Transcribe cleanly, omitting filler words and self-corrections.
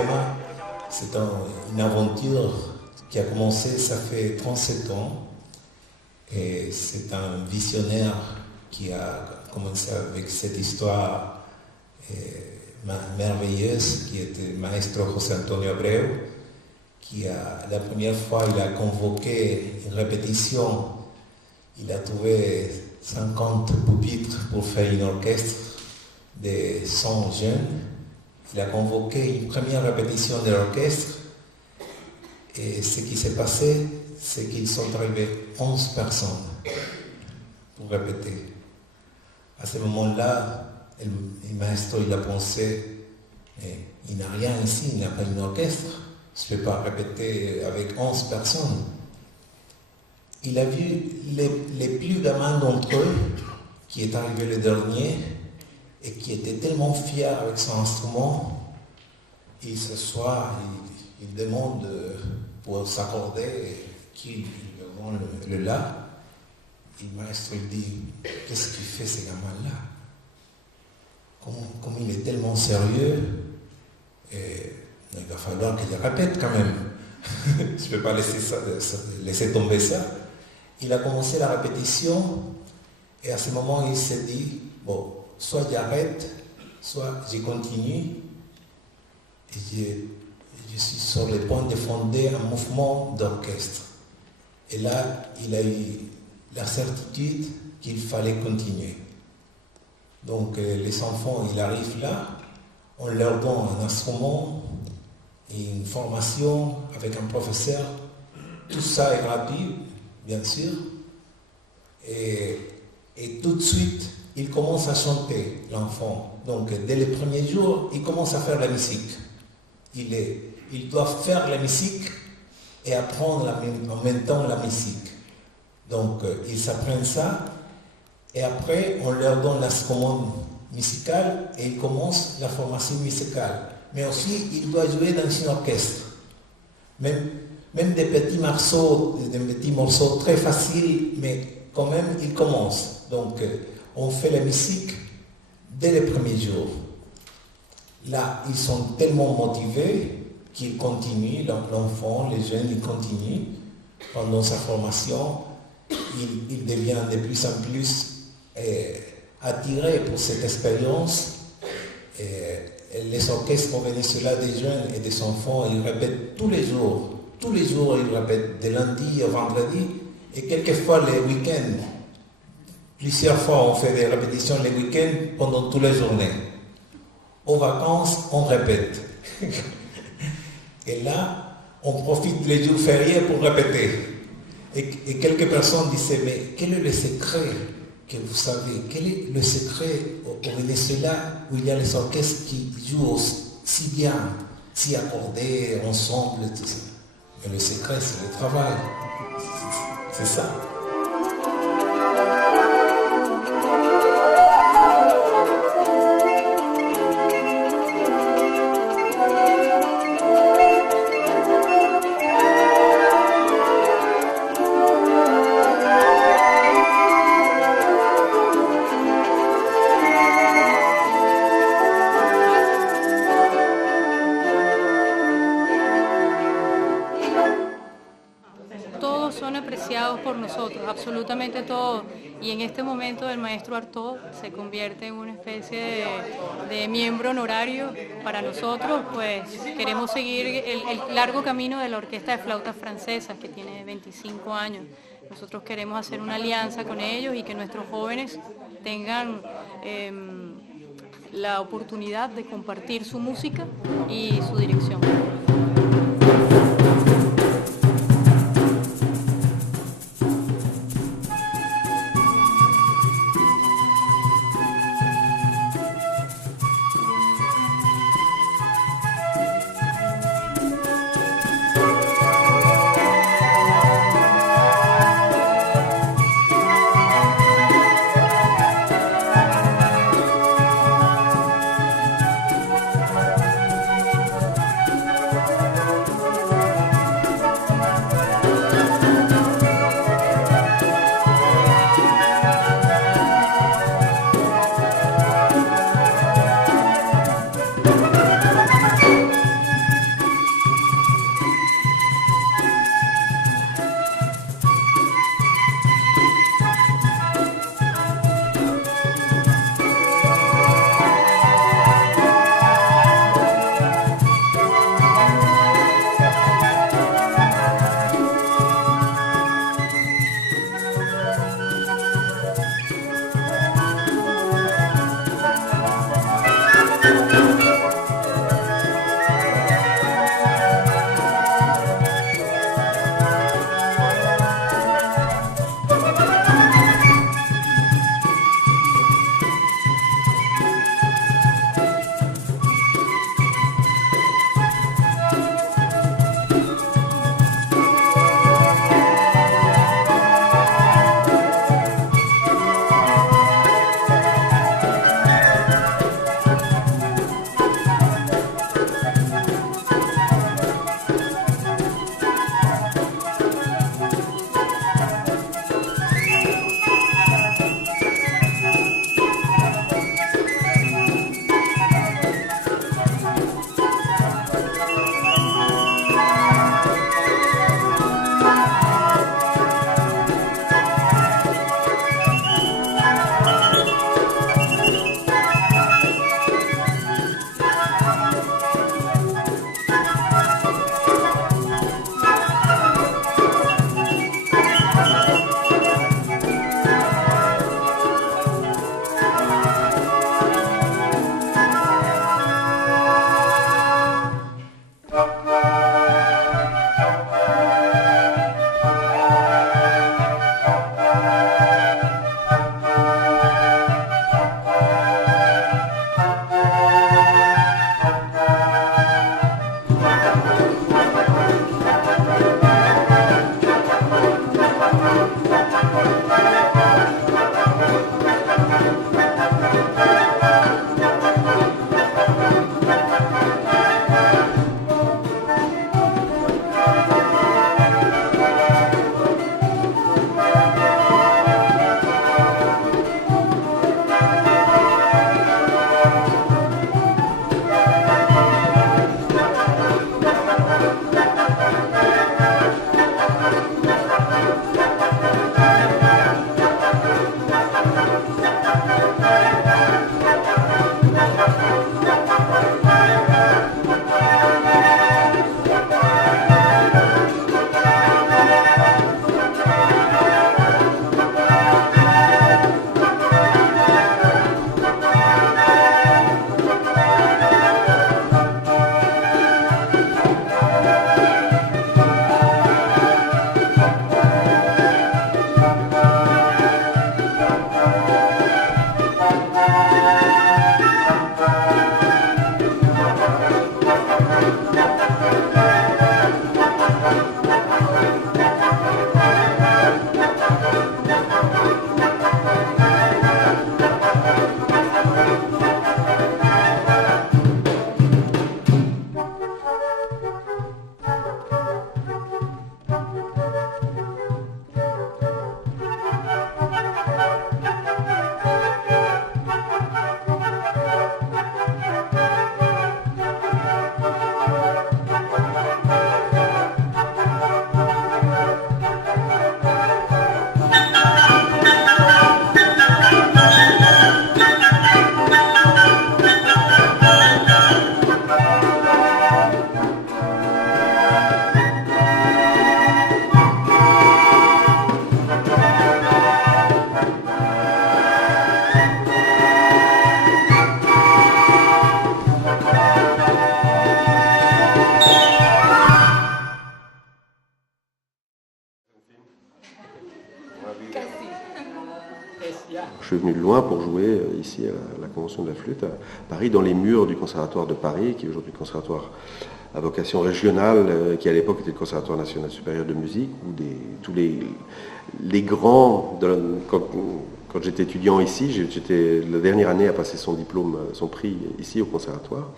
tema, c'est une aventure qui a commencé, ça fait 37 ans. Et c'est un visionnaire qui a commencé avec cette histoire merveilleuse, qui était maestro José Antonio Abreu, qui la première fois il a convoqué une répétition, il a trouvé 50 pupitres pour faire une orchestre de 100 jeunes. Il a convoqué une première répétition de l'orchestre et ce qui s'est passé, c'est qu'ils sont arrivés 11 personnes pour répéter. À ce moment-là, le maestro il a pensé, il n'a rien ici, il n'a pas une orchestre, je ne peux pas répéter avec 11 personnes. Il a vu les plus gamins d'entre eux, qui est arrivé le dernier, et qui était tellement fier avec son instrument, il s'assoit, il demande pour s'accorder qui lui rend le la. Et le maestro il dit, qu'est-ce qu'il fait ces gamins-là? Comme il est tellement sérieux, il va falloir qu'il répète quand même. Je ne peux pas laisser tomber ça. Il a commencé la répétition et à ce moment il s'est dit, bon, soit j'arrête, soit je continue. Et je suis sur le point de fonder un mouvement d'orchestre. Et là, il a eu la certitude qu'il fallait continuer. Donc les enfants, ils arrivent là, on leur donne un instrument et une formation avec un professeur. Tout ça est gratuit, bien sûr. Et tout de suite, il commence à chanter, l'enfant. Donc dès les premiers jours, il commence à faire la musique. Il doit faire la musique et apprendre en même temps la musique. Donc ils s'apprennent ça et après on leur donne l'instrument musical et ils commencent la formation musicale. Mais aussi il doit jouer dans une orchestre. Même des petits morceaux très faciles, mais quand même ils commencent. Donc on fait la musique dès les premiers jours. Là, ils sont tellement motivés qu'ils continuent, l'enfant, les jeunes, ils continuent pendant sa formation. Il devient de plus en plus attiré pour cette expérience. Les orchestres au Venezuela des jeunes et des enfants, ils répètent tous les jours. Tous les jours, ils répètent de lundi au vendredi et quelquefois les week-ends. Plusieurs fois, on fait des répétitions les week-ends pendant toutes les journées. Aux vacances, on répète. Et là, on profite les jours fériés pour répéter. Et quelques personnes disaient, mais quel est le secret que vous savez? Quel est le secret au Venezuela où il y a les orchestres qui jouent si bien, si accordés, ensemble, tout ça? Mais le secret, c'est le travail. C'est ça. Por nosotros, absolutamente todo. Y en este momento el maestro Artaud se convierte en una especie de miembro honorario para nosotros, pues queremos seguir el largo camino de la Orquesta de Flautas Francesas, que tiene 25 años. Nosotros queremos hacer una alianza con ellos y que nuestros jóvenes tengan la oportunidad de compartir su música y su dirección. suis venu de loin pour jouer ici à la Convention de la flûte à Paris, dans les murs du Conservatoire de Paris, qui est aujourd'hui le conservatoire à vocation régionale, qui à l'époque était le Conservatoire national supérieur de musique, où tous les grands, quand j'étais étudiant ici, j'étais la dernière année à passer son diplôme, son prix ici au Conservatoire.